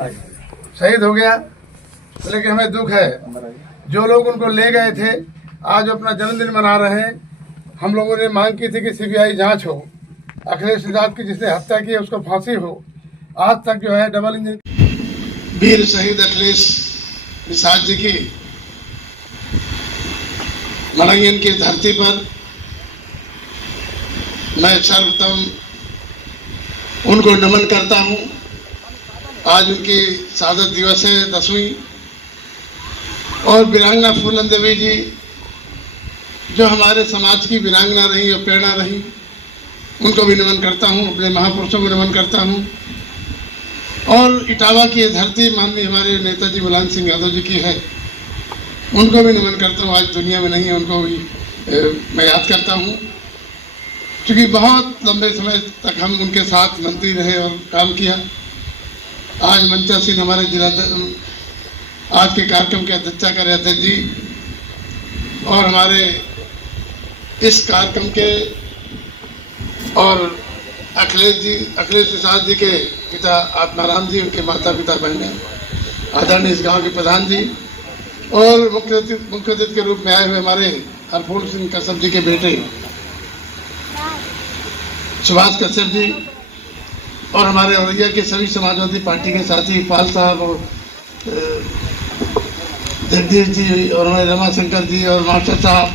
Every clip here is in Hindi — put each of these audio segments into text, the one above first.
शहीद हो गया। लेकिन हमें दुख है, जो लोग उनको ले गए थे आज अपना जन्मदिन मना रहे हैं। हम लोगों ने मांग की थी कि सीबीआई जांच हो, अखिलेश निषाद की जिसने हत्या की है उसको फांसी हो। आज तक जो है डबल इंजन वीर शहीद अखिलेश निषाद जी की मलंगियन की धरती पर मैं सर्वप्रथम उनको नमन करता हूं। आज उनकी शहादत दिवस है 10वीं। और वीरांगना फूलन देवी जी जो हमारे समाज की वीरांगना रही और प्रेरणा रही, उनको भी नमन करता हूं, अपने महापुरुषों को नमन करता हूं। और इटावा की धरती माननीय हमारे नेताजी मुलायम सिंह यादव जी की है, उनको भी नमन करता हूं। आज दुनिया में नहीं है, उनको भी मैं याद करता हूं, क्योंकि बहुत लंबे समय तक हम उनके साथ मंत्री रहे और काम किया। आज मंचा सिंह हमारे जिला आज के कार्यक्रम के अध्यक्षता कर रहे अध्यक्ष जी और हमारे इस कार्यक्रम के और अखिलेश निषाद जी के पिता आत्माराम जी, उनके माता पिता बहने, आदरणीय इस गांव के प्रधान जी और मुख्य अतिथि के रूप में आए हुए हमारे हरफूल सिंह कश्यप जी के बेटे सुभाष कश्यप जी और हमारे औरैया के सभी समाजवादी पार्टी के साथी पाल साहब और जगदीश जी और हमारे रमाशंकर जी और मास्टर साहब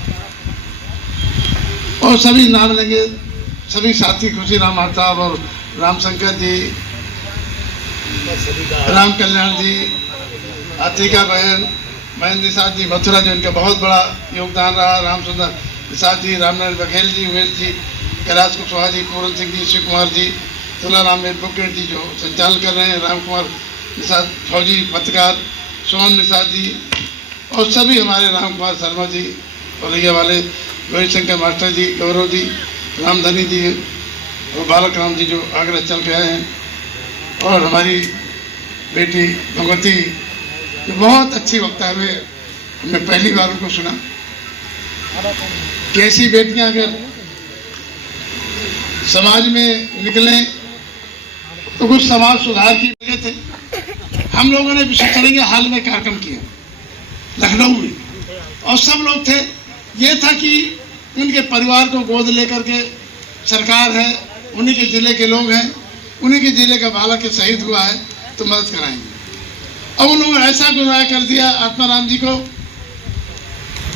और सभी नाम लेंगे सभी साथी, खुशी राम साहब और रामशंकर जी, राम कल्याण जी, अतिका बहन, महेंद्र निषाद जी, मथुरा जी, उनका बहुत बड़ा योगदान रहा, राम सुंदर निषाद जी, रामनारायण बघेल जी, उमेश जी, कैलाश कुशवाहा जी, पूरन सिंह जी, शिव कुमार जी, तुलाराम एडवोकेट जी जो संचालन कर रहे हैं, राम कुमार निषाद फौजी पत्रकार, सोहन निषाद जी और सभी हमारे राम कुमार शर्मा जी और रैया वाले गोविंद शंकर मास्टर जी, गौरव जी, रामधनी जी और बालक राम जी जो आगरा चल के आए हैं और हमारी बेटी भगवती जो बहुत अच्छी वक्ता है। हमने पहली बार उनको सुना। कैसी बेटियां अगर समाज में निकलें तो कुछ समाज सुधार की वजह थे। हम लोगों ने विश्व चलेंगे हाल में कार्यक्रम किया लखनऊ में और सब लोग थे। ये था कि उनके परिवार को गोद लेकर के सरकार है, उन्हीं के जिले के लोग हैं, उन्हीं के जिले का बालक के शहीद हुआ है तो मदद कराएंगे। अब उन्होंने ऐसा गुमराह कर दिया आत्माराम जी को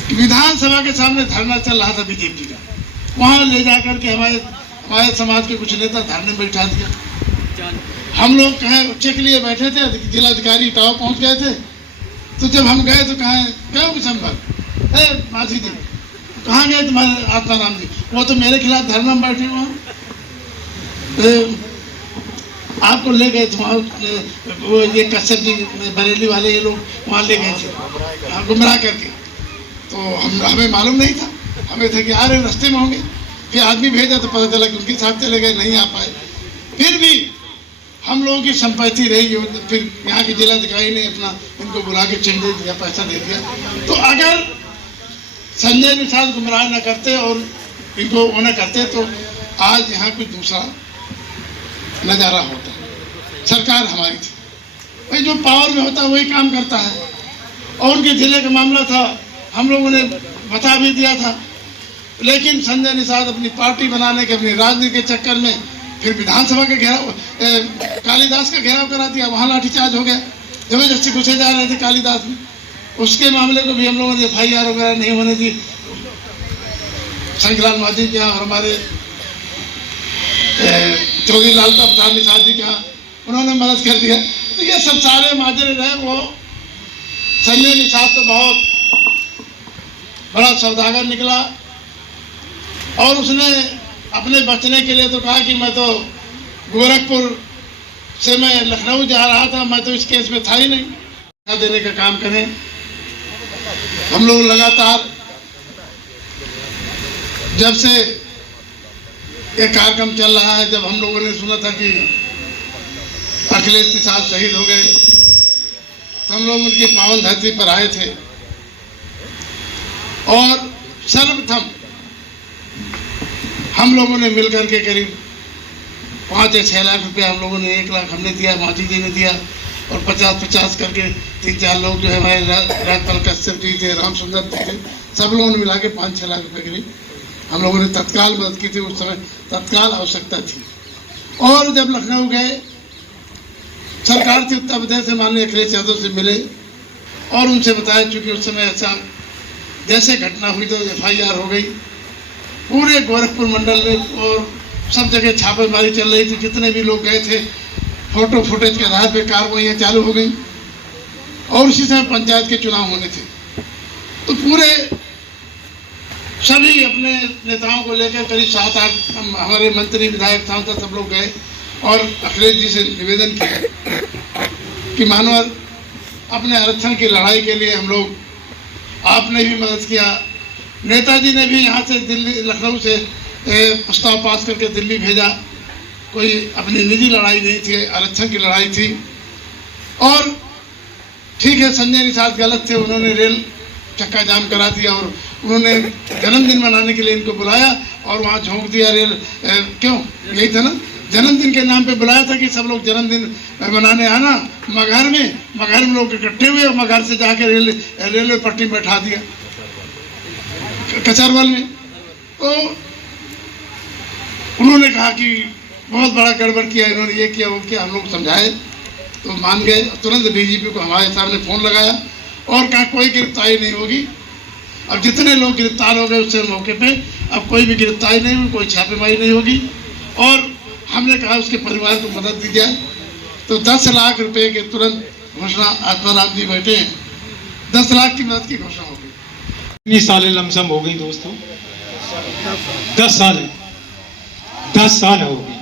कि विधानसभा के सामने धरना चल रहा था बीजेपी का, वहां ले जाकर के हमारे समाज के कुछ नेता धरने में बैठा दिया। हम लोग कहें उच्च के लिए बैठे थे, जिलाधिकारी इटावा पहुंच गए थे। तो जब हम गए तो कहें क्यों विशंबर मासी जी कहाँ गए तुम्हारे आत्माराम जी? वो तो मेरे खिलाफ धरना में बैठे वहाँ, आपको ले गए थे वो ये कश्यप जी बरेली वाले ये लोग वहाँ ले गए थे गुमराह करके। तो हमें मालूम नहीं था, हमें थे कि आ रहे रास्ते में होंगे। फिर आदमी भेजा तो पता चला कि उनके साथ चले गए, नहीं आ पाए। फिर भी हम लोगों की संपत्ति रही। फिर यहाँ के जिलाधिकारी ने अपना इनको बुला के चेक दे दिया, पैसा दे दिया। तो अगर संजय निषाद गुमराह न करते और इनको वो न करते तो आज यहाँ कुछ दूसरा नज़ारा होता। सरकार हमारी थी, भाई जो पावर में होता है वही काम करता है। और उनके जिले का मामला था, हम लोगों ने बता भी दिया था। लेकिन संजय निषाद अपनी पार्टी बनाने के, अपनी राजनीति के चक्कर में फिर विधानसभा का घेराव, कालीदास का घेराव करा दिया, वहाँ लाठीचार्ज हो गया। जबरदस्ती घुसे जा रहे थे कालीदास में, उसके मामले को भी हम लोगों ने FIR वगैरह नहीं होने दी। शंकरलाल माझी क्या और हमारे चौधरी लालता प्रसाद निषाद जी क्या, उन्होंने मदद कर दिया। तो ये सब सारे माजरे रहे। वो संजय निषाद तो बहुत बड़ा सौदागर निकला और उसने अपने बचने के लिए तो कहा कि मैं तो गोरखपुर से मैं लखनऊ जा रहा था, मैं तो इस केस में था ही नहीं। देने का काम करें। हम लोग लगातार जब से एक कार्यक्रम चल रहा है, जब हम लोगों ने सुना था कि अखिलेश निषाद शहीद हो गए तो हम लोग उनकी पावन धरती पर आए थे और सर्वप्रथम हम लोगों ने मिलकर के करीब 5 या 6 लाख रुपया हम लोगों ने, 1 लाख हमने दिया, मांझी जी ने दिया, और 50-50 करके 3-4 लोग जो है हमारे राजपाल कश्यप जी थे, राम सुंदर जी थे, सब लोगों ने मिला के 5-6 लाख रुपए करीब हम लोगों ने तत्काल मदद की थी। उस समय तत्काल आवश्यकता थी। और जब लखनऊ गए, सरकार थी उत्तर प्रदेश से, माननीय अखिलेश यादव से मिले और उनसे बताया, चूंकि उस समय ऐसा जैसे घटना हुई तो FIR हो गई पूरे गोरखपुर मंडल में और सब जगह छापेमारी चल रही थी। जितने भी लोग गए थे, फोटो फुटेज के आधार पर कार्रवाइयाँ चालू हो गई और उसी समय पंचायत के चुनाव होने थे। तो पूरे सभी अपने नेताओं को लेकर करीब 7-8 हमारे मंत्री विधायक था, सब लोग गए और अखिलेश जी से निवेदन किया कि मानो अपने आरक्षण की लड़ाई के लिए हम लोग, आपने भी मदद किया, नेताजी ने भी यहाँ से दिल्ली लखनऊ से प्रस्ताव पास करके दिल्ली भेजा। कोई अपनी निजी लड़ाई नहीं थी, आरक्षण की लड़ाई थी। और ठीक है, संजय निषाद गलत थे, उन्होंने रेल चक्का जाम करा दिया और उन्होंने जन्मदिन मनाने के लिए इनको बुलाया और वहाँ झोंक दिया रेल। क्यों, यही था ना, जन्मदिन के नाम पे बुलाया था कि सब लोग जन्मदिन मनाने आना। मगहर में लोग इकट्ठे हुए और मगहर से जाके रेलवे पट्टी में बैठा दिया कचरवल में। तो उन्होंने कहा कि बहुत बड़ा गड़बड़ किया, इन्होंने ये किया वो किया। हम लोग समझाए तो मान गए। तुरंत DGP को हमारे साहब ने फ़ोन लगाया और कहा कोई गिरफ्तारी नहीं होगी। अब जितने लोग गिरफ्तार हो गए उससे मौके पे, अब कोई भी गिरफ्तारी नहीं होगी, कोई छापेमारी नहीं होगी। और हमने कहा उसके परिवार को मदद दी जाए। तो 10 लाख रुपए के तुरंत घोषणा, आत्माराम जी बैठे हैं, 10 लाख की मदद की घोषणा हो गई। कितनी सालें लमसम हो गई दोस्तों? 10 साल हो गई।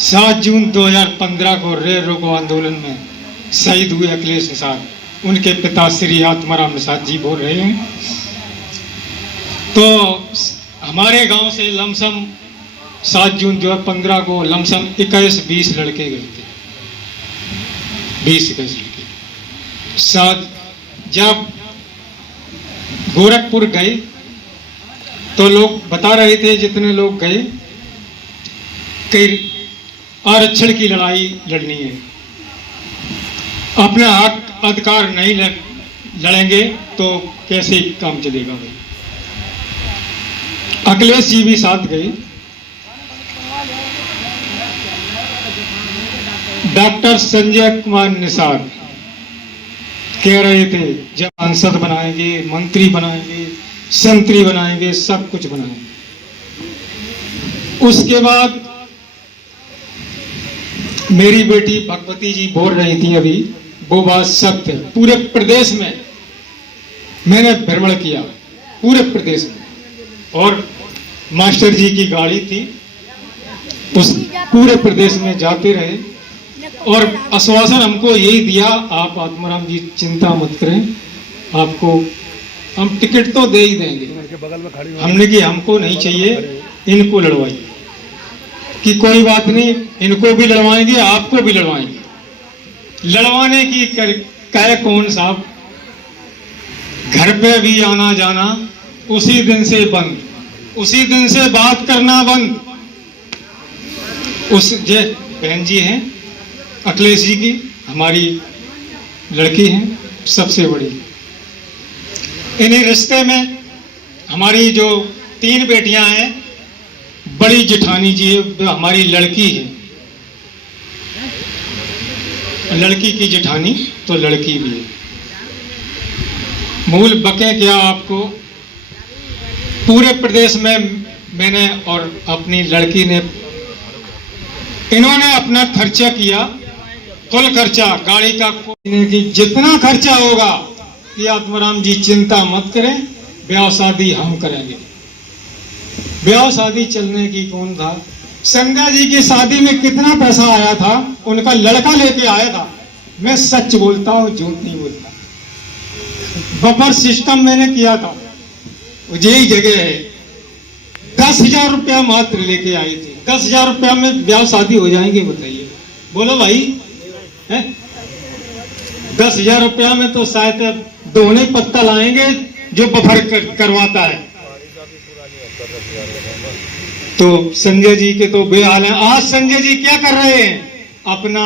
7 जून 2015 को रेल रोको आंदोलन में शहीद हुए अखिलेश निषाद, उनके पिता श्री आत्माराम निषाद जी बोल रहे हैं। तो हमारे गांव से लमसम 7 जून 2015 को लमसम 21-20 लड़के गए थे, 20-21 लड़के। साथ जब गोरखपुर गए तो लोग बता रहे थे, जितने लोग गए, कि आरक्षण की लड़ाई लड़नी है, अपना हक अधिकार नहीं लड़ेंगे तो कैसे काम चलेगा भाई। अखिलेश जी भी साथ गए। डॉक्टर संजय कुमार निषाद कह रहे थे जब सांसद बनाएंगे, मंत्री बनाएंगे, संतरी बनाएंगे, सब कुछ बनाएंगे। उसके बाद मेरी बेटी भगवती जी बोल रही थी अभी, वो बात सत्य है। पूरे प्रदेश में मैंने भ्रमण किया, पूरे प्रदेश में, और मास्टर जी की गाड़ी थी, उस पूरे प्रदेश में जाते रहे और आश्वासन हमको यही दिया, आप आत्माराम जी चिंता मत करें, आपको हम टिकट तो दे ही देंगे। हमने कि हमको नहीं चाहिए, इनको लड़वाइए, कि कोई बात नहीं, इनको भी लड़वाएंगे, आपको भी लड़वाएंगे। लड़वाने की कहे कौन साहब, घर पे भी आना जाना उसी दिन से बंद, उसी दिन से बात करना बंद। उस जे बहन जी हैं अखिलेश जी की, हमारी लड़की हैं सबसे बड़ी। इन्हीं रिश्ते में हमारी जो 3 बेटियां हैं, बड़ी जेठानी जी है, हमारी लड़की है, लड़की की जेठानी तो लड़की भी है। मूल बके क्या आपको, पूरे प्रदेश में मैंने और अपनी लड़की ने, इन्होंने अपना खर्चा किया, कुल खर्चा गाड़ी का, कि जितना खर्चा होगा कि आत्माराम जी चिंता मत करें, ब्याह शादी हम करेंगे। ब्याह शादी चलने की कौन था? संध्या जी की शादी में कितना पैसा आया था, उनका लड़का लेके आया था। मैं सच बोलता हूँ, झूठ नहीं बोलता। बफर सिस्टम मैंने किया था, यही जगह है। 10,000 रुपया मात्र लेके आई थी। 10,000 रुपया में ब्याह शादी हो जाएंगे, बताइए, बोलो भाई है? 10,000 रुपया में तो शायद दोने पत्ता लाएंगे जो बफर करवाता है। तो संजय जी के तो बेहाल हैं। आज संजय जी क्या कर रहे हैं? अपना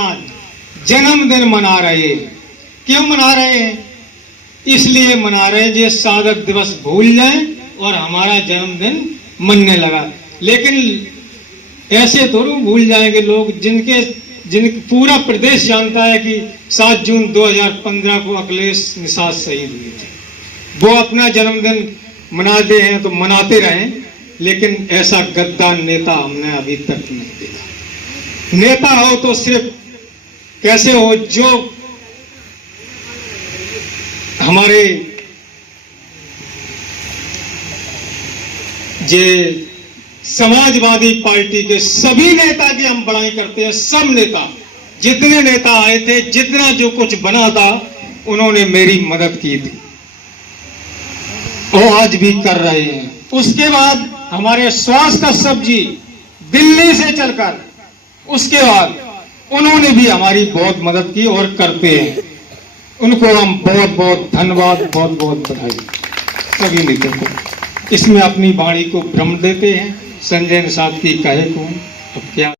जन्मदिन मना रहे हैं। क्यों मना रहे हैं? इसलिए मना रहे हैं ये शहादत दिवस भूल जाएं और हमारा जन्मदिन मनने लगा। लेकिन ऐसे थोड़ा भूल जाएंगे लोग जिन पूरा प्रदेश जानता है कि 7 जून 2015 को अखिलेश निषाद शहीद हुए थे। वो अपना जन्मदिन मनाते हैं तो मनाते रहें, लेकिन ऐसा गद्दार नेता हमने अभी तक नहीं देखा। नेता हो तो सिर्फ कैसे हो, जो हमारे जे समाजवादी पार्टी के सभी नेता की हम बड़ाई करते हैं। सब नेता, जितने नेता आए थे, जितना जो कुछ बना था, उन्होंने मेरी मदद की थी और आज भी कर रहे हैं। उसके बाद हमारे स्वास्थ्य सब्जी दिल्ली से चलकर, उसके बाद उन्होंने भी हमारी बहुत मदद की और करते हैं। उनको हम बहुत बहुत धन्यवाद, बहुत बहुत बधाई सभी नेताओं को। इसमें अपनी वाणी को भ्रम देते हैं। संजय निषाद की कहे को तो क्या